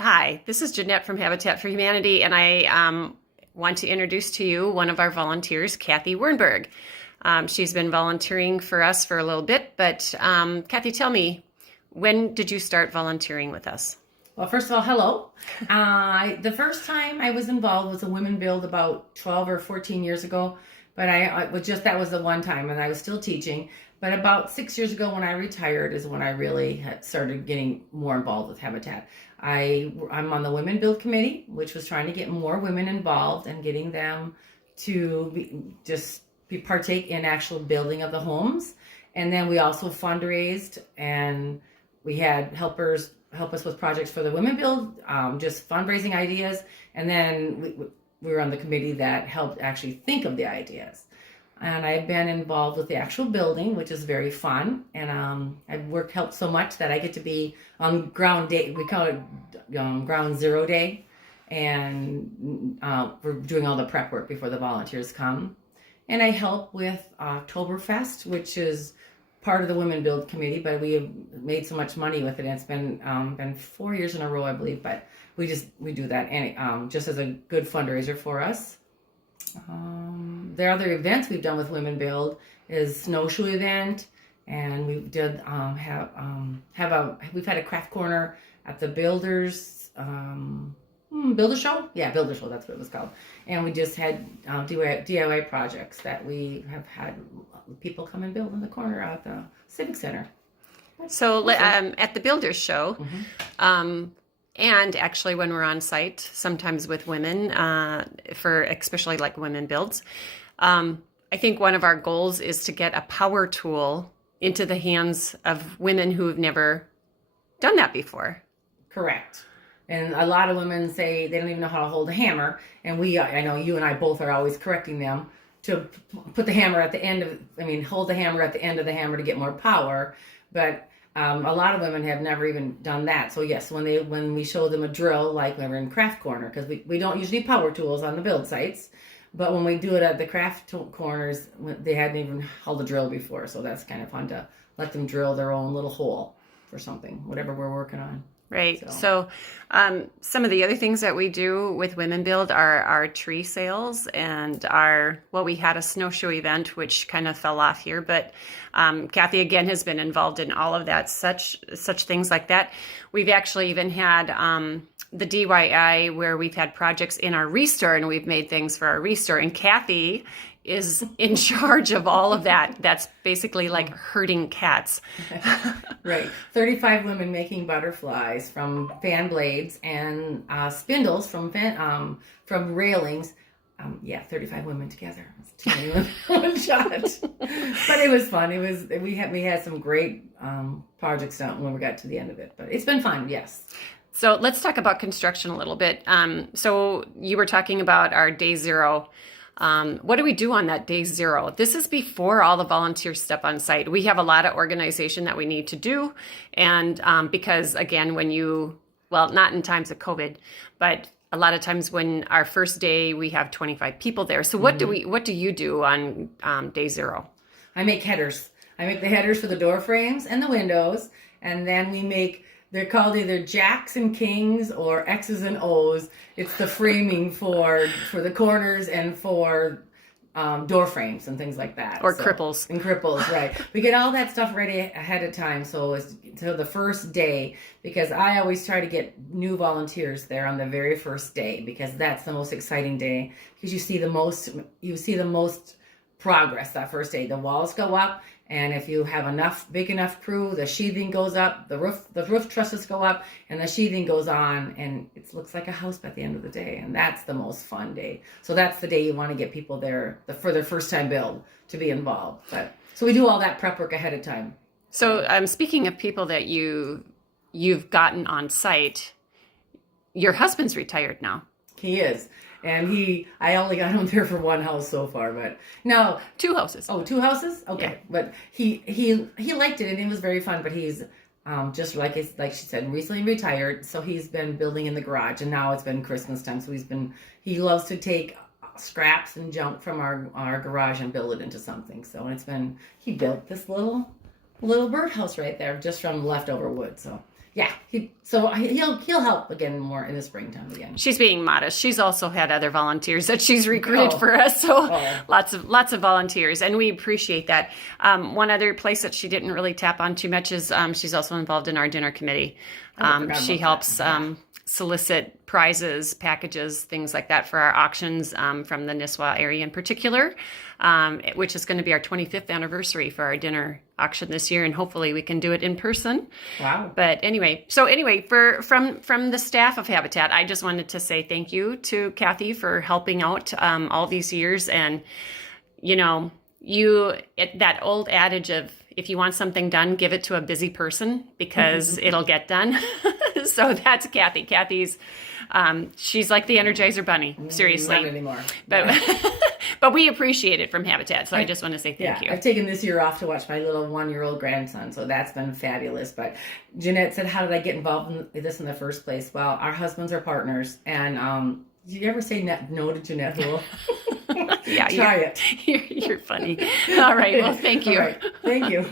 Hi, this is Jeanette from Habitat for Humanity, and I want to introduce to you one of our volunteers, Kathy Wernberg. She's been volunteering for us for a little bit, but Kathy, tell me, when did you start volunteering with us? Well, first of all, hello. The first time I was involved was a Women Build about 12 or 14 years ago, but that was the one time, and I was still teaching. But about 6 years ago, when I retired, is when I really had started getting more involved with Habitat. I'm on the Women Build Committee, which was trying to get more women involved and getting them to partake in actual building of the homes. And then we also fundraised, and we had helpers help us with projects for the Women Build, just fundraising ideas. And then we were on the committee that helped actually think of the ideas. And I've been involved with the actual building, which is very fun. And I've helped so much that I get to be on ground day. We call it ground zero day. And we're doing all the prep work before the volunteers come. And I help with Oktoberfest, which is part of the Women Build Committee, but we have made so much money with it. And it's been 4 years in a row, I believe. But we do that just as a good fundraiser for us. The other events we've done with Women Build is snowshoe event, and we've had a craft corner at the Builder Show. Yeah, Builder Show, that's what it was called. And we just had DIY projects that we have had people come and build in the corner at the Civic Center. So at the Builders Show, and actually when we're on site, sometimes with women, for especially like women builds, I think one of our goals is to get a power tool into the hands of women who have never done that before. Correct. And a lot of women say they don't even know how to hold a hammer. And I know you and I both are always correcting them to put the hammer at the end hold the hammer at the end of the hammer to get more power. But a lot of women have never even done that. So yes, when we show them a drill, like when we're in craft corner, because we don't usually power tools on the build sites, but when we do it at the craft corners, they hadn't even held a drill before. So that's kind of fun to let them drill their own little hole for something, whatever we're working on. Right. So some of the other things that we do with Women Build are our tree sales and we had a snowshoe event, which kind of fell off here. But Kathy, again, has been involved in all of that, such things like that. We've actually even had the DIY where we've had projects in our restore, and we've made things for our restore. And Kathy is in charge of all of that. That's basically like herding cats. Right. 35 women making butterflies from fan blades and spindles from railings. 35 women together. It's 20 women one shot. But it was fun. We had some great projects done when we got to the end of it. But it's been fun, yes. So let's talk about construction a little bit. So you were talking about our day zero. What do we do on that day zero? This is before all the volunteers step on site. We have a lot of organization that we need to do. And because, again, not in times of COVID, but a lot of times when our first day, we have 25 people there. So what do you do on day zero? I make headers. I make the headers for the door frames and the windows. And then they're called either jacks and kings or X's and O's. It's the framing for the corners and for door frames and things like that. Or cripples. And cripples, right. We get all that stuff ready ahead of time. So it's to the first day, because I always try to get new volunteers there on the very first day, because that's the most exciting day, because you see the most progress that first day. The walls go up, and if you have big enough crew, the sheathing goes up, the roof trusses go up, and the sheathing goes on, and it looks like a house by the end of the day. And that's the most fun day. So that's the day you want to get people there for their first time build to be involved. So we do all that prep work ahead of time. So speaking of people that you've gotten on site, your husband's retired now. He is. And I only got him there for one house so far, but no. 2 houses. Oh, 2 houses? Okay. Yeah. But he liked it, and it was very fun, but he's just like she said, recently retired, so he's been building in the garage, and now it's been Christmas time, so he loves to take scraps and junk from our garage and build it into something. So he built this little birdhouse right there just from leftover wood. So Yeah, he'll help again more in the springtime again. She's being modest. She's also had other volunteers that she's recruited Oh. for us, so Oh. lots of volunteers, and we appreciate that. One other place that she didn't really tap on too much is she's also involved in our dinner committee. I forgot She about helps that. solicit prizes, packages, things like that for our auctions from the Nisswa area in particular, which is going to be our 25th anniversary for our dinner auction this year, and hopefully we can do it in person. Wow. But anyway, from the staff of Habitat, I just wanted to say thank you to Kathy for helping out all these years. And that old adage of, if you want something done, give it to a busy person because it'll get done. So that's Kathy. Kathy's she's like the Energizer Bunny, seriously. Not anymore. But but we appreciate it from Habitat. So I just want to say thank you. I've taken this year off to watch my little 1-year-old grandson, so that's been fabulous. But Jeanette said, how did I get involved in this in the first place? Well, our husbands are partners, and did you ever say no to Jeanette Hool? Yeah, Try it. You're funny. All right. Well, thank you. All right. Thank you.